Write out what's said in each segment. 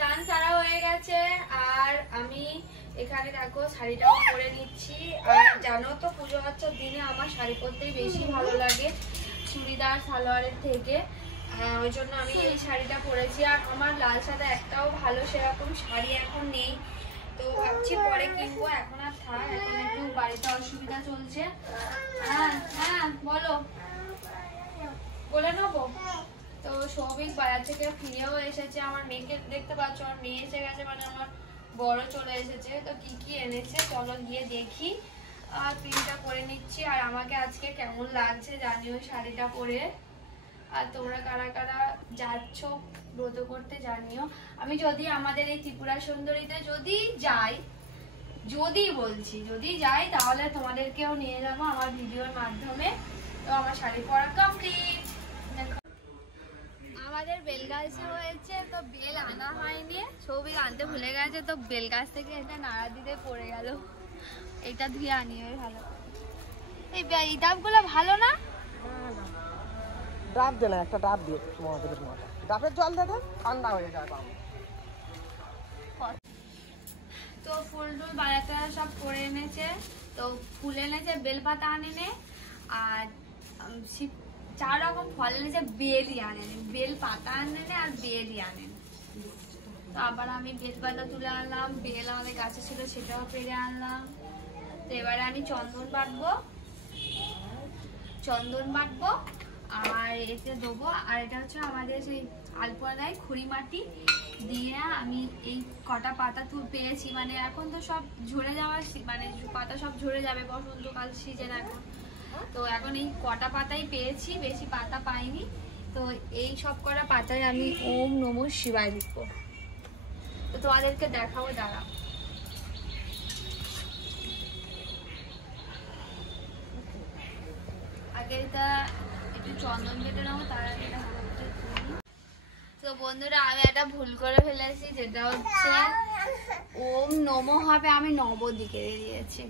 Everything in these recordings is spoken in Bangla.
স্নান সারা হয়ে গেছে আর আমি এখানে দেখো শাড়িটাও পরে নিচ্ছি। আর জানো তো পুজো আচ্ছার দিনে আমার শাড়ি পরতেই বেশি ভালো লাগে চুড়িদার সালোয়ারের থেকে। ওই জন্য আমি এই শাড়িটা পরেছি। আর আমার লাল সাদা একটাও ভালো সেরকম শাড়ি এখন নেই, তো ভাবছি পরে কিনবো, এখন আর থাক, এখন একটু বাড়িতে অসুবিধা চলছে। হ্যাঁ হ্যাঁ বলো, বলে নেবো। তো সৌভিক বাজার থেকে ফিরেও এসেছে, আমার মেয়েকে দেখতে পাচ্ছ, আমার মেয়ে এসে গেছে, মানে আমার বড় চলে এসেছে। তো কি কি এনেছে চলো গিয়ে দেখি। আর প্রিন্টটা করে নিচ্ছি। আর আমাকে আজকে কেমন লাগছে জানিও শাড়িটা পরে। আর তোমরা কারা কারা যাচ্ছ ব্রত করতে জানিও। আমি যদি আমাদের এই ত্রিপুরা সুন্দরীতে যদি যাই, যদি যাই তাহলে তোমাদেরকেও নিয়ে যাবো আমার ভিডিওর মাধ্যমে। তো আমার শাড়ি পরা কমপ্লিট। আমাদের বেল গাছে হয়েছে, তো বেল আনা হয়নি, সৌভিক আনতে ভুলে গেছে, তো বেল গাছ থেকে এটা নাড়া দিতে পড়ে গেল। এটা ধুয়ে আনিও ভালো। এই ডাবগুলো ভালো না? ডাব দে না, একটা ডাব দিয়ে মহাদেবের মাথা, ডাবের জল দেবে ঠান্ডা হয়ে যায়। তো ফুল টুল বাড়াতে সব করে এনেছে, তো ফুল এনেছে, বেলপাতা আনেনে, আর 4 রকম ফল এনেছে, বেলই আনেনি, বেল পাতা আনেনে আর বেলই আনেন। তো আবার আমি বেলপাতা তুলে আনলাম, বেল আমাদের গাছে ছিল সেটাও পেরে আনলাম। তো এবারে আমি চন্দন বাটবো আর এতে দেবো। আর এটা হচ্ছে আমাদের সেই আলপনায় খড়ি মাটি দিয়ে আমি এই কটা পাতা পেয়েছি, মানে এখন তো সব ঝরে যাওয়ার, মানে পাতা সব ঝরে যাবে, বসন্তকাল সিজন এখন, তো এখন এই কটা পাতাই পেয়েছি, বেশি পাতা পাইনি। তো এই সব কটা পাতায় আমি ওম নমঃ শিবায় লিখবো। তো তোমাদেরকে দেখাবো, দাঁড়া। আগে এটা একটু চন্দন কেটে নেবো, তার আগে এটা ভালো করে তুলি। তো বন্ধুরা আমি একটা ভুল করে ফেলেছি, যেটা হচ্ছে ওম নমঃ হবে, আমি নবদিকে দিয়েছি।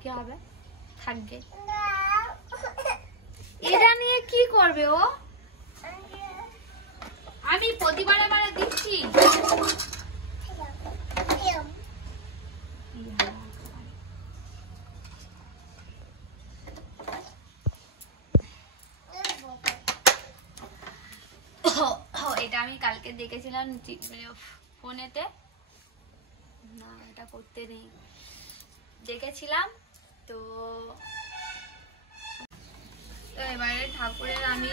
কি হবে? থাকবে। এটা নিয়ে কি করবে ও? আমি প্রতিবারে দিচ্ছি। এটা আমি কালকে দেখেছিলাম ফোনেতে, না এটা করতে নেই, দেখেছিলাম। তো এবারে ঠাকুরের আমি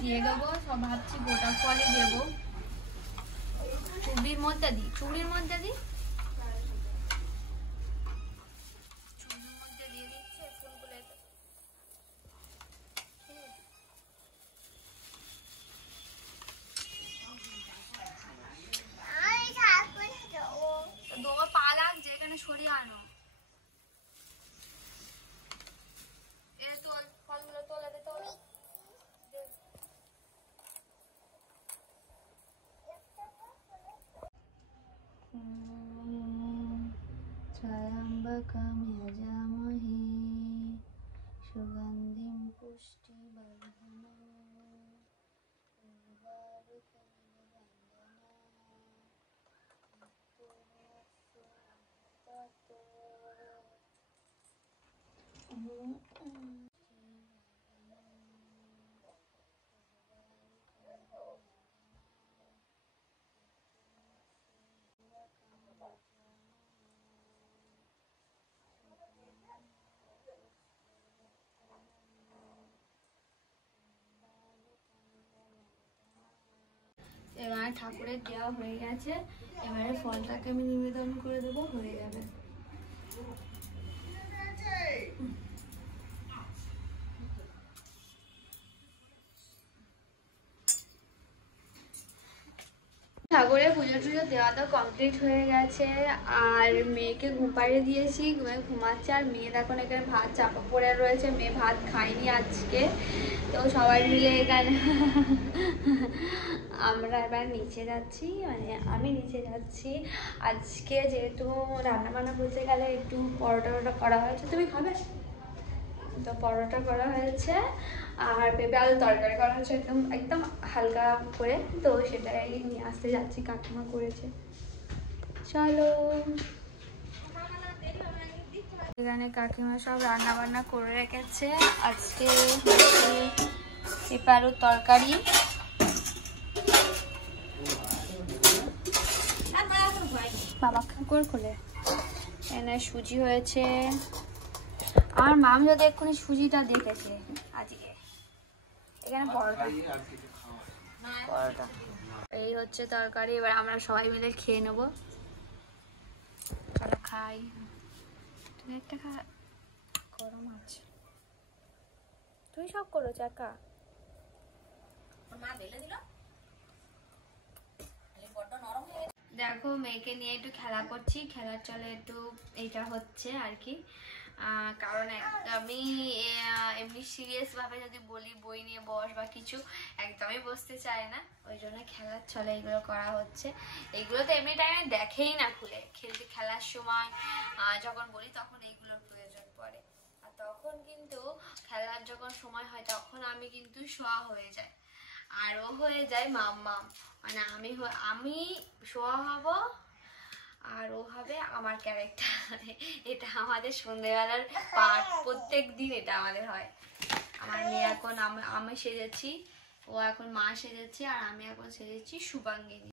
দিয়ে দেবো, সব ভাবছি গোটা ফলই দেবো। চুড়ির মধ্যে দিই, চুড়ির মধ্যে দিয়ে দিচ্ছি ফুলগুলো। তোমার পা লাগছে, এখানে সরিয়ে আনো। ফলগুলো তোলা দে, তোলা। ত্রয়ম্বকম যজামহে সুগন্ধিম পুষ্টিবর্ধনম এবার ঠাকুরের দেওয়া হয়ে গেছে, এবারে ফলটাকে আমি নিবেদন করে দেবো, হয়ে যাবে। ঠাকুরের পুজো টুজো দেওয়া তো কমপ্লিট হয়ে গেছে, আর মেয়েকে ঘুম পাড়িয়ে দিয়েছি, ঘুমাচ্ছে। আর মেয়ে এখন এখানে ভাত চাপা পড়ে রয়েছে, মেয়ে ভাত খায়নি আজকে। তো সবাই মিলে এখানে আমরা এবার নিচে যাচ্ছি, মানে আমি নিচে যাচ্ছি। আজকে যেহেতু রান্না বান্না বলতে গেলে একটু পরোটা করা হয়েছে। তুমি খাবে? তো পরোটা করা হয়েছে আর পেঁপে আলু তরকারি করা হয়েছে একদম একদম হালকা করে, তো সেটাই নিয়ে আসতে যাচ্ছি, কাকিমা করেছে। চলো, এখানে কাকিমা সব রান্না বান্না করে রেখেছে। আজকে পেঁপে আলুর তরকারি, বাবা করে খোলে, এনে সুজি হয়েছে। আমার মাম যদি এক্ষুনি সুজিটা দেখেছে আজকে। এখানে পরোটা, এই হচ্ছে তরকারি। এবার আমরা সবাই মিলে খেয়ে নেবো। চলো খাই। তুমি একটা খা, গরম আছে। তুই সব করো চাকা। দেখো মেয়েকে নিয়ে একটু খেলা করছি, খেলার চলে একটু এইটা হচ্ছে আর কি। কারণ আমি এমনি সিরিয়াস ভাবে যদি বলি বই নিয়ে বস বা কিছু, একদমই বসতে চায় না। ওই জন্য খেলার চলে এগুলো করা হচ্ছে। এগুলো তো এমনি টাইমে দেখেই না খুলে, খেলতে খেলার সময় যখন বলি তখন এইগুলোর প্রয়োজন পড়ে। আর তখন কিন্তু খেলার যখন সময় হয় তখন আমি কিন্তু শোয়া হয়ে যায়, আর ও হয়ে যায় মাম্মা। মানে আমি শোয়া হব আর ও হবে আমার ক্যারেক্টার। এটা আমাদের সন্ধ্যেবেলার পার্ট, প্রত্যেক দিন এটা আমাদের হয়। আমার মেয়ে এখন আমি সেজেছি, ও এখন মা সেজেছে, আর আমি এখন সেজেছি শুভাঙ্গিনী।